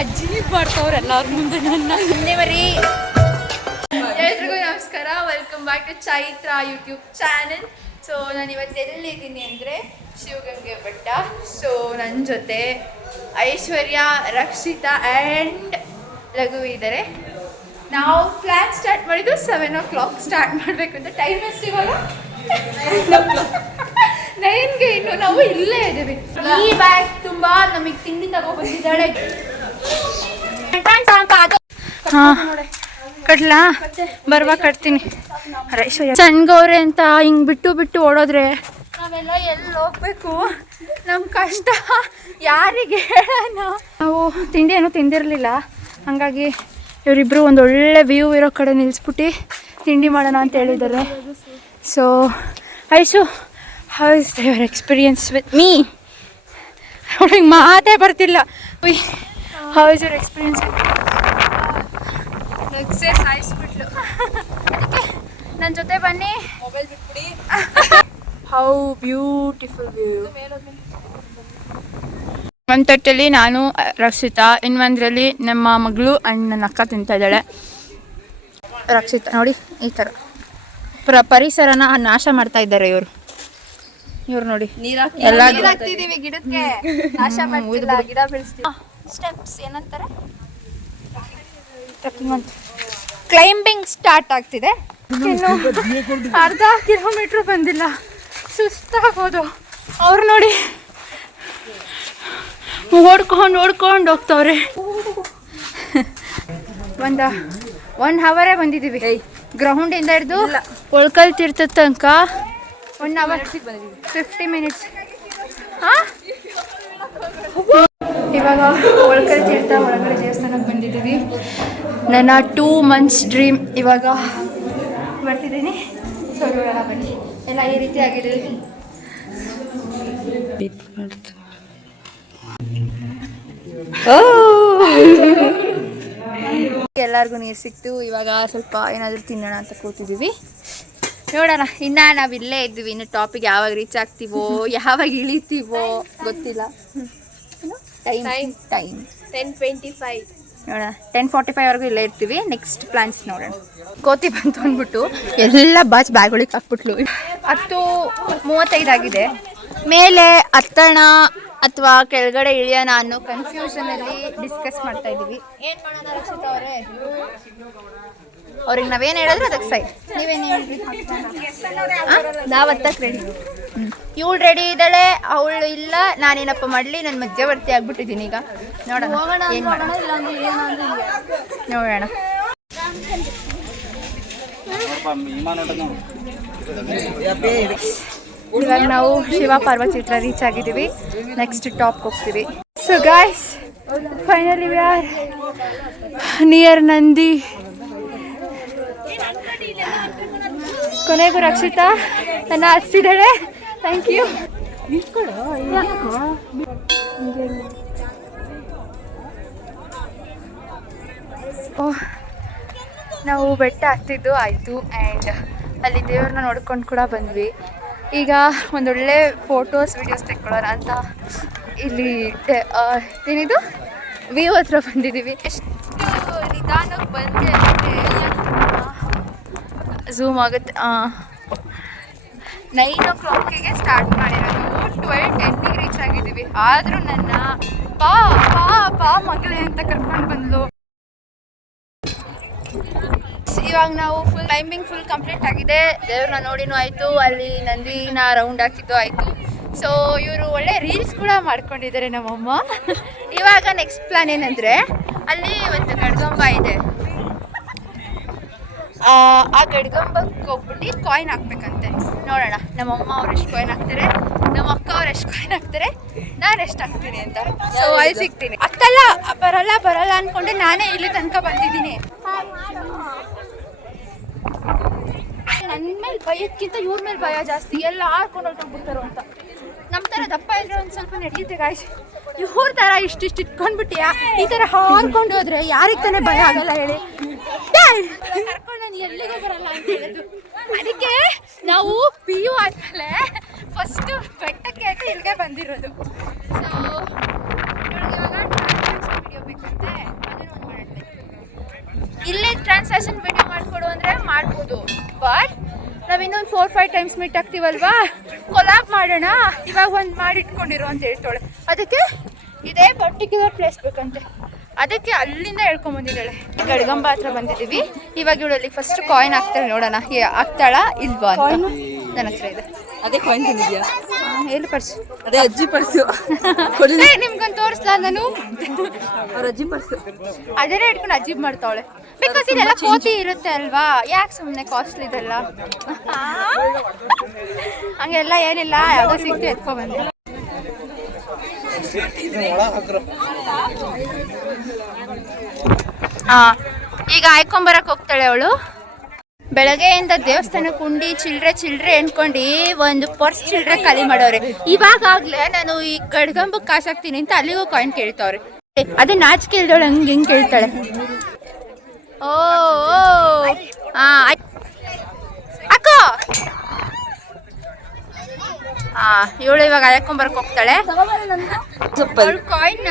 ಅಜ್ಜಿ ಮಾಡ್ತಾವ್ರೆ ಎಲ್ಲರ ಮುಂದೆ ನನ್ನ ಮರಿ. ಎಲ್ರಿಗೂ ನಮಸ್ಕಾರ, welcome back to Chaitra YouTube channel. So ನಾನು ಇವತ್ತು ಎಲ್ಲಿದ್ದೀನಿ ಅಂದರೆ ಶಿವಗಂಗೆ ಬೆಟ್ಟ. ಸೊ ನನ್ನ ಜೊತೆ ಐಶ್ವರ್ಯ, ರಕ್ಷಿತಾ ಆ್ಯಂಡ್ ಲಘು ಇದ್ದಾರೆ. ನಾವು ಪ್ಲ್ಯಾನ್ ಸ್ಟಾರ್ಟ್ ಮಾಡಿದ್ದು 7 o'clock ಸ್ಟಾರ್ಟ್ ಮಾಡಬೇಕು ಅಂತ. ಟೈಮ್ ಎಷ್ಟು ಇವಾಗ? 9ಗೆ. ಇನ್ನು ನಾವು ಇಲ್ಲೇ ಇದ್ದೀವಿ. ಈ ಬ್ಯಾಗ್ ತುಂಬ ನಮಗೆ ತಿಂಡಿ ತಗೊಬಂದಿದ್ದಾಳೆ. ಕಟ್ಲಾ ಬರ್ವಾ ಕಟ್ತೀನಿ. ಸಣ್ಣಗವ್ರೆ ಅಂತ ಹಿಂಗೆ ಬಿಟ್ಟು ಬಿಟ್ಟು ಓಡೋದ್ರೆ ನಾವೆಲ್ಲ ಎಲ್ಲಿ ಹೋಗ್ಬೇಕು? ನಮ್ಮ ಕಷ್ಟ ಯಾರಿಗೆ ಹೇಳೋಣ? ನಾವು ತಿಂಡಿ ಏನೂ ತಿಂದಿರಲಿಲ್ಲ, ಹಾಗಾಗಿ ಇವರಿಬ್ಬರು ಒಂದು ಒಳ್ಳೆ ವ್ಯೂ ಇರೋ ಕಡೆ ನಿಲ್ಲಿಸ್ಬಿಟ್ಟು ತಿಂಡಿ ಮಾಡೋಣ ಅಂತ ಹೇಳಿದ್ದಾರೆ. So Aishu, how is your experience with me? ಅವಳಿಗೆ ಮಾತೇ ಬರ್ತಿಲ್ಲ. How is your experience with ನಗ್ಸೆ ಸಾಯಿಸ್ಬಿಟ್ಲು. ಅದಕ್ಕೆ ನನ್ನ ಜೊತೆ ಬನ್ನಿ, ಮೊಬೈಲ್ ಬಿಟ್ಬಿಡಿ. How beautiful view. ಒಂದು ತಟ್ಟೆಯಲ್ಲಿ ನಾನು, ರಕ್ಷಿತಾ, ಇನ್ನೊಂದರಲ್ಲಿ ನಮ್ಮ ಮಗಳು ಆ್ಯಂಡ್ ನನ್ನ ಅಕ್ಕ ತಿಂತಾ ಇದ್ದಾಳೆ. ರಕ್ಷಿತಾ ನೋಡಿ, ಈ ಥರ ಪರಿಸರನ ನಾಶ ಮಾಡ್ತಾ ಇದ್ದಾರೆ ಇವ್ರು ನೋಡಿ. ಎಲ್ಲ ಹಾಕ್ತಿದ್ದೀವಿ ಗಿಡಕ್ಕೆ, ನಾಶ ಮಾಡ್ತಿಲ್ಲ, ಗಿಡ ಬೆಳೆಸ್ತೀವಿ. ಸ್ಟೆಪ್ಸ್ ಏನಂತಾರೆ, ಕ್ಲೈಂಬಿಂಗ್ ಸ್ಟಾರ್ಟ್ ಆಗ್ತಿದೆ. ಇನ್ನು ಅರ್ಧ ಕಿಲೋಮೀಟ್ರ್ ಬಂದಿಲ್ಲ, ಸುಸ್ತಾಗೋದು. ಅವ್ರು ನೋಡಿ ಓಡ್ಕೊಂಡು ಹೋಗ್ತವ್ರೆ. 1 ಅವರೇ ಬಂದಿದ್ದೀವಿ. ಗ್ರೌಂಡಿಂದ ಹಿಡಿದು ಒಳ್ಕಲ್ ತೀರ್ಥ ತನಕ 1 hour 50 minutes. ಇವಾಗ ಒಳ್ಕಲ್ ತೀರ್ಥ ಒಳಗಡೆ ದೇವಸ್ಥಾನಕ್ಕೆ ಬಂದಿದ್ದೀವಿ. ನನ್ನ 2 months ಡ್ರೀಮ್ ಇವಾಗ ಬರ್ತಿದ್ದೀನಿ. ಸೊ ನೋಡೋಣ ಬನ್ನಿ, ಎಲ್ಲ ಈ ರೀತಿ ಆಗಿದೆ. ಎಲ್ಲರಿಗೂ ನೀರು ಸಿಕ್ತು. ಇವಾಗ ಸ್ವಲ್ಪ ಏನಾದರೂ ತಿನ್ನೋಣ ಅಂತ ಕೂತಿದ್ದೀವಿ. ನೋಡೋಣ, ಇನ್ನು ನಾವು ಇಲ್ಲೇ ಇದ್ದೀವಿ. ಇನ್ನು ಟಾಪಿಗೆ ಯಾವಾಗ ರೀಚ್ ಆಗ್ತೀವೋ, ಯಾವಾಗ ಇಳಿತೀವೋ ಗೊತ್ತಿಲ್ಲ. ಟೈಮ್ 10:25 ನೋಡೋಣ. 10:45ವರೆಗೂ ಇಲ್ಲೇ ಇರ್ತೀವಿ. ನೆಕ್ಸ್ಟ್ ಪ್ಲಾನ್ಸ್ ನೋಡೋಣ. ಕೋತಿ ಬಂತು ಅಂದ್ಬಿಟ್ಟು ಎಲ್ಲ ಬ್ಯಾಗ್ಗಳಿಗೆ ಹಾಕ್ಬಿಟ್ಲು. 10:35 ಆಗಿದೆ. ಮೇಲೆ ಹತ್ತೋಣ ಅಥವಾ ಕೆಳಗಡೆ ಇಳಿಯೋಣ ಅನ್ನೋ ಕನ್ಫ್ಯೂಷನಲ್ಲಿ ಡಿಸ್ಕಸ್ ಮಾಡ್ತಾ ಇದ್ದೀವಿ. ಏನು ಮಾಡೋಣ ರಕ್ಷಿತಾ ಅವರೇ? ಅವ್ರಿಗೆ ನಾವೇನು ಹೇಳಿದ್ರು ಅದಕ್ಕೆ ಸೈ. ನೀವೇನು ಹೇಳಿದ್ರಿ? ನಾವು ಹತ್ತಕ್ಕೆ ರೆಡಿ. ಇವಳು ರೆಡಿ ಇದ್ದಾಳೆ, ಅವಳು ಇಲ್ಲ. ನಾನೇನಪ್ಪ ಮಾಡಲಿ, ನನ್ನ ಮಧ್ಯವರ್ತಿ ಆಗ್ಬಿಟ್ಟಿದ್ದೀನಿ ಈಗ. ನೋಡೋಣ ಏನು ಮಾಡೋಣ. ನೋಡೋಣ. ಇವಾಗ ನಾವು ಶಿವ ಪಾರ್ವತಿ ಹತ್ರ ರೀಚ್ ಆಗಿದ್ದೀವಿ. ನೆಕ್ಸ್ಟ್ ಟಾಪ್ಗೆ ಹೋಗ್ತೀವಿ. So guys, finally we are near Nandi. ಕೊನೆಗೂ ರಕ್ಷಿತಾ ನನ್ನ ಹಚ್ಚಿದ್ದಾಳೆ. Thank you. ಓಹ್, ನಾವು ಬೆಟ್ಟ ಹತ್ತಿದ್ದು ಆಯಿತು ಆ್ಯಂಡ್ ಅಲ್ಲಿ ದೇವ್ರನ್ನ ನೋಡ್ಕೊಂಡು ಕೂಡ ಬಂದ್ವಿ. ಈಗ ಒಂದೊಳ್ಳೆ ಫೋಟೋಸ್ ವಿಡಿಯೋಸ್ ತೆಕ್ಕೊಳ್ಳೋಣ ಅಂತ ಇಲ್ಲಿ ಏನಿದು ವ್ಯೂ ಹತ್ರ ಬಂದಿದ್ದೀವಿ. ಎಷ್ಟು ನಿಧಾನಕ್ಕೆ ಬಂದೆ ಅಂದರೆ ಝೂಮ್ ಆಗುತ್ತೆ. 9 o'clock ಸ್ಟಾರ್ಟ್ ಮಾಡಿರೋದು, 12:10 ರೀಚ್ ಆಗಿದ್ದೀವಿ. ಆದರೂ ನನ್ನ ಪಾ ಮಗಳೇ ಅಂತ ಕರ್ಕೊಂಡು ಬಂದ್ಲು. ಇವಾಗ ನಾವು ಕ್ಲೈಂಬಿಂಗ್ ಫುಲ್ ಕಂಪ್ಲೀಟ್ ಆಗಿದೆ. ದೇವ್ರನ್ನ ನೋಡಿನೂ ಆಯಿತು, ಅಲ್ಲಿ ನಂದಿನ ರೌಂಡ್ ಹಾಕಿದ್ದು ಆಯಿತು. ಸೊ ಇವರು ಒಳ್ಳೆ ರೀಲ್ಸ್ ಕೂಡ ಮಾಡ್ಕೊಂಡಿದ್ದಾರೆ ನಮ್ಮಮ್ಮ. ಇವಾಗ ನೆಕ್ಸ್ಟ್ ಪ್ಲಾನ್ ಏನಂದರೆ, ಅಲ್ಲಿ ಒಂದು ಗಡ್ಗಂಬ ಇದೆ. ಆ ಗಡ್ಗಂಬಕ್ಕೆ ಹೋಗ್ಬಿಟ್ಟು ಕಾಯಿನ್ ಹಾಕ್ಬೇಕಂತೆ. ನೋಡೋಣ ನಮ್ಮಮ್ಮ ಅವ್ರು ಎಷ್ಟು ಕಾಯಿನ್ ಹಾಕ್ತಾರೆ, ನಮ್ಮ ಅಕ್ಕ ಅವ್ರು ಎಷ್ಟು ಕಾಯಿನ್ ಹಾಕ್ತಾರೆ, ನಾನು ಎಷ್ಟು ಹಾಕ್ತೀನಿ ಅಂತ. ಸೊ ಅಲ್ಲಿ ಸಿಗ್ತೀನಿ. ಅಕ್ಕಲ್ಲ ಬರಲ್ಲ ಅಂದ್ಕೊಂಡೆ ನಾನೇ ಇಲ್ಲಿ ತನಕ ಬಂದಿದ್ದೀನಿ. ನನ್ನ ಮೇಲೆ ಭಯಕ್ಕಿಂತ ಇವ್ರ ಮೇಲೆ ಭಯ ಜಾಸ್ತಿ. ಎಲ್ಲ ಆಡ್ಕೊಂಡು ಹೊರಟೋಗ್ಬಿಡ್ತಾರೋ ಅಂತ. ನಮ್ಮ ಥರ ದಪ್ಪ ಇದ್ರೆ ಒಂದು ಸ್ವಲ್ಪ ನಡೆಯುತ್ತೆ ಗಾಯ್ಸ್. ಇವ್ರ ಥರ ಇಷ್ಟಿಷ್ಟು ಇಟ್ಕೊಂಡ್ಬಿಟ್ಟಿಯಾ ಈ ಥರ ಹಾರ್ಕೊಂಡು ಹೋದ್ರೆ ಯಾರಿಗೆ ತಾನೇ ಭಯ ಆಗಲ್ಲ ಹೇಳಿ? ಕರ್ಕೊಂಡು ನಾನು ಎಲ್ಲಿಗೂ ಬರಲ್ಲ ಅಂತ ಹೇಳಿದ್ದು. ಅದಕ್ಕೆ ನಾವು PU ಆದಮೇಲೆ ಫಸ್ಟು ಬೆಟ್ಟಕ್ಕೆ ಅಂತ ಇಲ್ಲಿಗೆ ಬಂದಿರೋದು. ಸೊ ಇವಾಗ ವಿಡಿಯೋ ಮಾಡ್ಕೋಬೇಕಂತೆ, ಅದನ್ನ ಒಂದು ಮಾಡಬೇಕು. ಇಲ್ಲೇ ಟ್ರಾನ್ಸಾಕ್ಷನ್ ವಿಡಿಯೋ ಮಾಡ್ಕೊಡು ಅಂದರೆ ಮಾಡ್ಬೋದು, ಬಟ್ ನಾವು ಇನ್ನೊಂದು 4-5 ಟೈಮ್ಸ್ ಮೀಟ್ ಆಗ್ತೀವಲ್ವಾ, ಕೊಲಾಬ್ ಮಾಡೋಣ ಇವಾಗ ಒಂದು ಮಾಡಿ ಇಟ್ಕೊಂಡಿರೋ ಅಂತ ಹೇಳ್ತಾಳೆ. ಅದಕ್ಕೆ ಇದೇ ಪರ್ಟಿಕ್ಯುಲರ್ ಪ್ಲೇಸ್ ಬೇಕಂತೆ, ಅದಕ್ಕೆ ಅಲ್ಲಿಂದ ಹೇಳ್ಕೊಂಬಂದಿದ್ದಾಳೆ. ಗಡ್ಗಂಬ ಹತ್ರ ಬಂದಿದ್ದೀವಿ. ಇವಾಗ ಇವಳಲ್ಲಿ ಫಸ್ಟ್ ಕಾಯಿನ್ ಹಾಕ್ತಾಳೆ, ನೋಡೋಣ ಹಾಕ್ತಾಳ ಇಲ್ವಾ ಅಂತ. ನನ್ನ ಹತ್ರ ಇದೆ ಅದೇ ಕಾಯಿನ್ ತಂದಿದ್ಯಾ? ಎಲ್ಲಿ ಪರ್ಸು? ಅದೇ ಅಜ್ಜಿ ಪರ್ಸು. ನಿಮ್ಗೊಂದು ತೋರಿಸ್ಲಾ ನಾನು? ಅವ್ರ ಅಜ್ಜಿ ಪರ್ಸು ಅದನ್ನೇ ಇಟ್ಕೊಂಡು ಅಜೀಬ್ ಮಾಡ್ತಾವಳೆ. ಬಿಕಾಸ್ ಇದೆಲ್ಲ ಕೋತಿ ಇರುತ್ತೆ ಅಲ್ವಾ, ಯಾಕೆ ಸುಮ್ಮನೆ ಕಾಸ್ಟ್ಲಿ ಇದೆಲ್ಲ. ಹಂಗೆಲ್ಲ ಏನಿಲ್ಲ, ಯಾವುದೋ ಸಿಕ್ತು ಎತ್ಕೊಬಂದೆ. ಈಗ ಆಯ್ಕೊಂಬರಕ್ಕೆ ಹೋಗ್ತಾಳೆ ಅವಳು. ಬೆಳಗ್ಗೆಯಿಂದ ದೇವಸ್ಥಾನಕ್ಕೆ ಉಂಡಿ ಚಿಲ್ಡ್ರೆ ಅನ್ಕೊಂಡು ಒಂದು ಪರ್ಸ್ ಚಿಲ್ಡ್ರೆ ಖಾಲಿ ಮಾಡೋರೆ. ಇವಾಗಲೇ ನಾನು ಈ ಗಡ್ಗಂಬಕ್ಕೆ ಕಾಸು ಹಾಕ್ತೀನಿ ಅಂತ ಅಲ್ಲಿಗೂ ಕಾಯಿನ್ ಕೇಳ್ತಾವ್ರೆ. ಅದೇ ನಾಚಿಕೆ ಇಲ್ದವಳು ಹಂಗೆ ಹಿಂಗೆ ಕೇಳ್ತಾಳೆ. ಓ ಅಕ್ಕೋ ಇವಳು ಇವಾಗ ಹಾಕೊಂಬರಕ್ ಹೋಗ್ತಾಳೆ. ಕಾಯಿನ್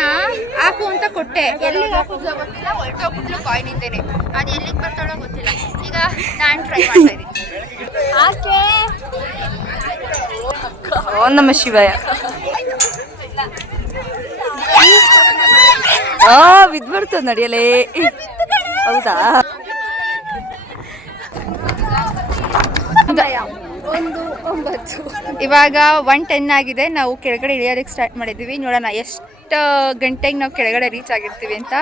ಹಾಕು ಅಂತ ಕೊಟ್ಟೆ, ಎಲ್ಲಿಗೆ ಹಾಕೋದು ಗೊತ್ತಿಲ್ಲ, ಹೊರಟೋಗ್ಬಿಟ್ಲು ಕಾಯಿನ್ ಇಂದೇನೆ. ಅದು ಎಲ್ಲಿಗೆ ಬರ್ತಾಳೋ ಗೊತ್ತಿಲ್ಲ. ಈಗ ನಾನು ಟ್ರೈ ಮಾಡ್ತಾ ಇದ್ದೀನಿ. ಓಂ ನಮಃ ಶಿವಾಯ. ಬಿದ್ಬಿಡ್ತು ನಡೆಯಲೇ. ಹೌದಾ? ಇವಾಗ 1:10 ಆಗಿದೆ. ನಾವು ಕೆಳಗಡೆ ಇಳಿಯೋದಕ್ಕೆ ಸ್ಟಾರ್ಟ್ ಮಾಡಿದ್ದೀವಿ. ನೋಡೋಣ ಎಷ್ಟು ಗಂಟೆಗೆ ನಾವು ಕೆಳಗಡೆ ರೀಚ್ ಆಗಿರ್ತೀವಿ ಅಂತ.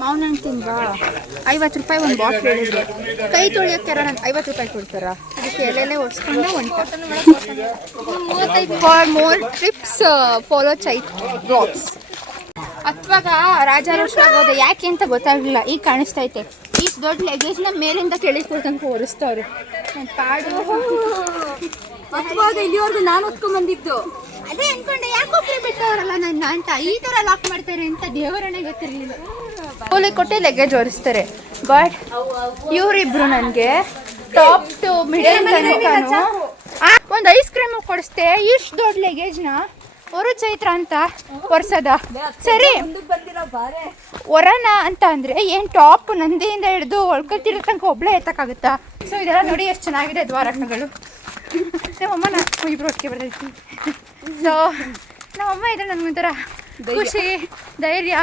ಮಾವಿನ ಹಣ್ಣು ತಿಂದ್ವಾ? 50 ರೂಪಾಯಿ ಒಂದು ಬಾಟ್ಲ್ ಹೇಳಿದ್ರು. ಕೈ ತೊಳಿಯೋಕ್ಕಾರ ನಾನು 50 ರೂಪಾಯಿ ಕೊಡ್ತಾರ? ಅದಕ್ಕೆ ಎಲ್ಲೆಲ್ಲೇ ಒಡ್ಸ್ಕೊಂಡು for more trips follow Chaith blogs. ಅಥವಾಗ ರಾಜಾರೋಷವಾಗಿ ಹೋದೆ, ಯಾಕೆ ಅಂತ ಗೊತ್ತಾಗಲಿಲ್ಲ. ಈಗ ಕಾಣಿಸ್ತೈತೆ. ಇಷ್ಟು ದೊಡ್ಡ ಲಗೇಜ್ನ ಮೇಲಿಂದ ಕೆಳಗೆ ಕೊಡ್ತಂಕ ಒರೆಸ್ತವ್ರೆ. ಪಾಡು ಅಥವಾಗ ಇಲ್ಲಿವರೆಗೂ ನಾನು ಹೊತ್ಕೊಂಡ್ಬಂದಿದ್ದು. ಅದೇ ಅನ್ಕೊಂಡೆ, ಯಾಕೆ ಒಬ್ಬರೇ ಬಿಟ್ಟವರಲ್ಲ ನನ್ನ ಅಂತ. ಈ ಥರ ಲಾಕ್ ಮಾಡ್ತಾರೆ ಅಂತ ದೇವರನ್ನೇ ಗೊತ್ತಿರಲಿಲ್ಲ. ಕೋಲಿ ಕೊಟ್ಟು ಲಗೇಜ್ ಒರೆಸ್ತಾರೆ. ಬಟ್ ಇವರಿಬ್ರು ನನಗೆ ಟಾಪ್ ಟು ಮಿಡಲ್ ಒಂದು ಐಸ್ ಕ್ರೀಮ್ ಕೊಡಿಸ್ತೆ. ಇಷ್ಟು ದೊಡ್ಡ ಲಗೇಜ್ನ ಚೈತ್ರ ಅಂತ ಒರೆಸದ ಸರಿ ಒರನ ಅಂತ ಅಂದರೆ ಏನು ಟಾಪ್ ನಂದಿಯಿಂದ ಹಿಡಿದು ಒಳ್ಕೊಳ್ತಿರೋ ತನಕ ಒಬ್ಬಳೇ ಎತ್ತಕ್ಕಾಗುತ್ತಾ? ಸೊ ಇದೆಲ್ಲ ನೋಡಿ ಎಷ್ಟು ಚೆನ್ನಾಗಿದೆ ದ್ವಾರಕಗಳು. ನಮ್ಮಮ್ಮ ನಾನು ಇಬ್ಬರು ಒಟ್ಟಿಗೆ ಬರ್ತಿರ್ತೀವಿ. ಸೊ ನಮ್ಮಮ್ಮ ಇದ್ರೆ ನನಗೊಂಥರ ಖುಷಿ, ಧೈರ್ಯ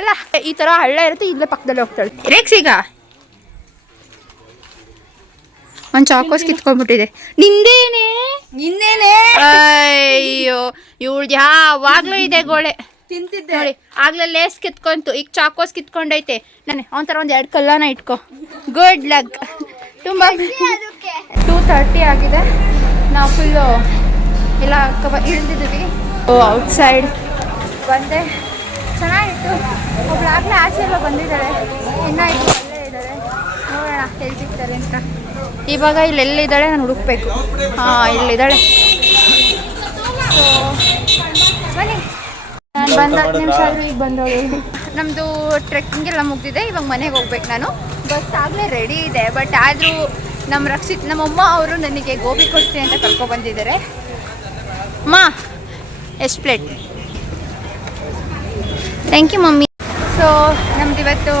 ಎಲ್ಲ. ಈ ಥರ ಹಳ್ಳ ಇರುತ್ತೆ, ಇಲ್ಲೇ ಪಕ್ಕದಲ್ಲಿ ಹೋಗ್ತಾಳೆ. ರೇಕ್ಸ್ ಈಗ ಒಂದು ಚಾಕೋಸ್ ಕಿತ್ಕೊಂಡ್ಬಿಟ್ಟಿದೆ. ನಿಂದೇನೆ ಅಯ್ಯೋ ಇವಳ್ದು ಯಾವಾಗಲೂ ಇದೆ ಗೋಳೆ. ತಿಂತಿದ್ದೆ ನೋಡಿ, ಆಗ್ಲೇ ಲೇಸ್ ಕಿತ್ಕೊಂತು, ಈಗ ಚಾಕೋಸ್ ಕಿತ್ಕೊಂಡೈತೆ. ನಾನು ಅವನ ಥರ ಒಂದು 2 ಕಲ್ಲನ ಇಟ್ಕೊ. Good luck. ತುಂಬ 2:30 ಆಗಿದೆ. ನಾವು ಫುಲ್ಲು ಎಲ್ಲ ಇಳಿದಿದ್ದೀವಿ. ಔಟ್ಸೈಡ್ ಬಂದೆ, ಚೆನ್ನಾಗಿತ್ತು. ಒಬ್ಳು ಆಗಲೇ ಆಚೆ ಎಲ್ಲ ಬಂದಿದ್ದಾಳೆ, ಇನ್ನೂ ಇದು ಅಲ್ಲೇ ಇದ್ದಾರೆ. ನೋಡೋಣ ಎಲ್ಲಿ ಸಿಗ್ತಾರೆ ಅಂತ. ಇವಾಗ ಇಲ್ಲೆಲ್ಲಿದ್ದಾಳೆ ನಾನು ಹುಡುಕ್ಬೇಕು. ಇಲ್ಲಿದ್ದಾಳೆ. ಸೊ ಬನ್ನಿ, ನಾನು ಬಂದ 10 ನಿಮಿಷ ಆದರೂ ಈಗ ಬಂದವಳು. ನಮ್ಮದು ಟ್ರೆಕ್ಕಿಂಗ್ ಎಲ್ಲ ಮುಗಿದಿದೆ. ಇವಾಗ ಮನೆಗೆ ಹೋಗ್ಬೇಕು ನಾನು. ಬಸ್ ಆಗಲೇ ರೆಡಿ ಇದೆ. ಬಟ್ ಆದರೂ ನಮ್ಮಮ್ಮ ಅವರು ನನಗೆ ಗೋಬಿ ಕೊಡ್ತೀನಿ ಅಂತ ಕರ್ಕೊಬಂದಿದ್ದಾರೆ. ಅಮ್ಮ ಎಷ್ಟು plate? Thank you mummy. So ನಮ್ದು ಇವತ್ತು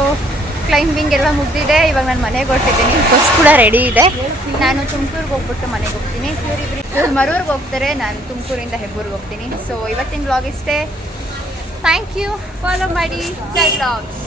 ಕ್ಲೈಂಬಿಂಗ್ ಎಲ್ಲ ಮುಗಿದಿದೆ. ಇವಾಗ ನಾನು ಮನೆಗೆ ಹೊರಟಿದ್ದೀನಿ. ಬಸ್ ಕೂಡ ರೆಡಿ ಇದೆ. ನಾನು ತುಮಕೂರಿಗೆ ಹೋಗ್ಬಿಟ್ಟು ಮನೆಗೆ ಹೋಗ್ತೀನಿ. ಇವ್ರು ಮರೂರಿಗೆ ಹೋಗ್ತಾರೆ, ನಾನು ತುಮಕೂರಿಂದ ಹೆಬ್ಬೂರಿಗೆ ಹೋಗ್ತೀನಿ. ಸೊ ಇವತ್ತಿನ ವ್ಲಾಗ್ ಇಷ್ಟೇ. Thank you. ಫಾಲೋ ಮಾಡಿ ಜೈ ವ್ಲಾಗ್ಸ್.